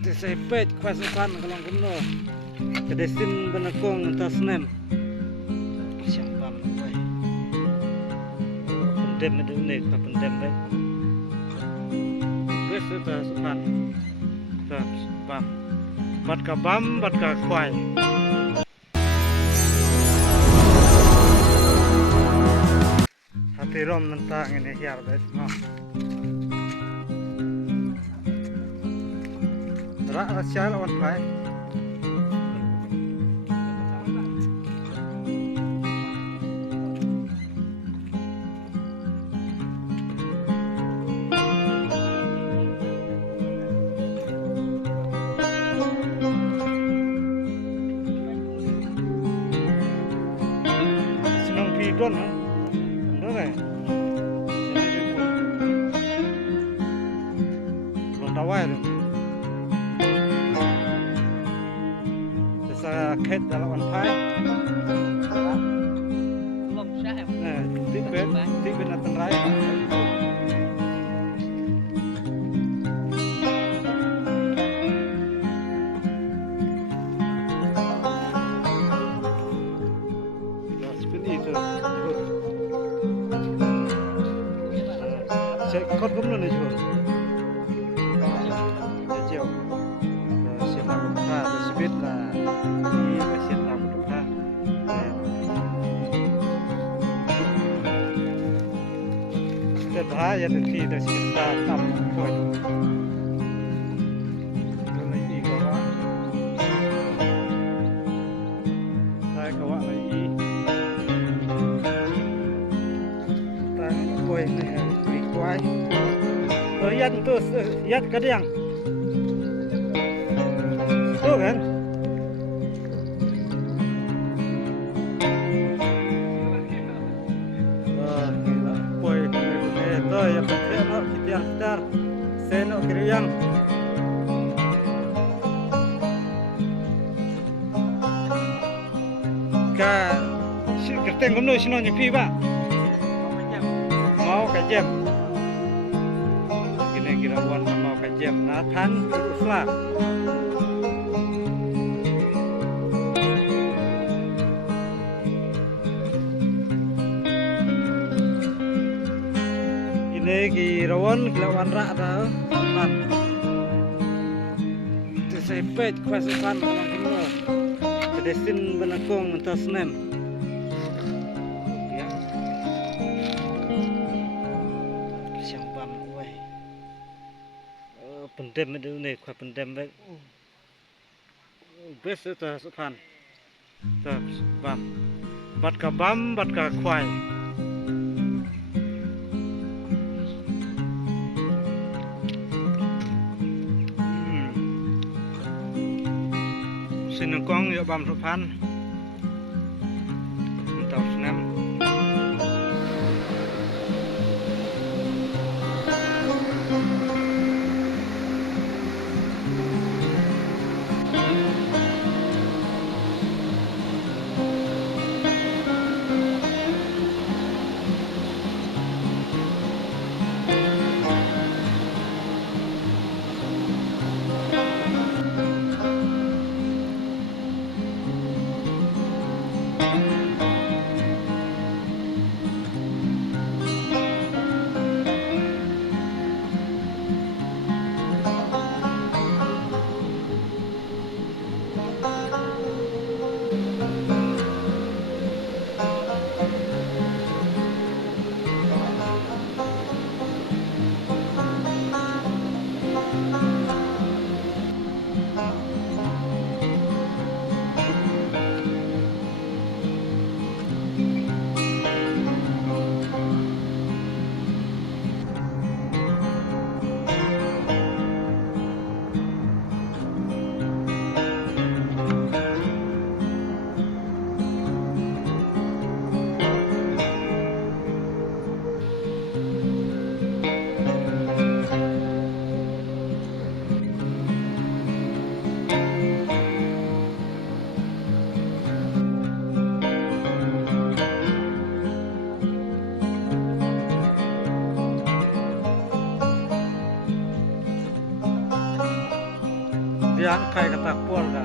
Te sai pet quase fan kalong kumno. Ke destin benakong tas nem. Siang pam wai. Pendem de ne ka pendem baik. Wes ta fan. Ta bam. Bat ka bam, bat ka kwai. Hati rom mentang ini hiar bes no. Ra rasya lawan pai. Senang pidon ha. Benar kan? Belum tawai tu. Sa khet lawan pai. Belum syah. Nah, tibet natan rai. Sẽ con cũng luôn này chuột. Để chiều. Sẽ làm một pha để sẽ biết là đi và sẽ làm một pha. Để phá ra được khi để sẽ ta tầm thôi. Tôi lấy đi các bạn. Đây các bạn lấy đi. Ta quay này. Quay. Yat itu yat kadang. Tuh kan? Gila. Quay itu yang penting nak kita setar. Seno kiriang. Ka si kerteng kumno sino nyepi ba? Mau kajem. Kirawan mau kajem Nathan Usla. Ini kirawan kirawan rak dah fan. Te sai pet quase fan kalong kumno. Ke destin benakong tas nem. Ya. Siang pam wai. Pendem itu nih, kuat pendem baik. Bes itu supan. Tak bam. Bat ka bam, bat ka kwai. Sinukong ya bam supan. Entah senam. Diyan kay katakpol ka.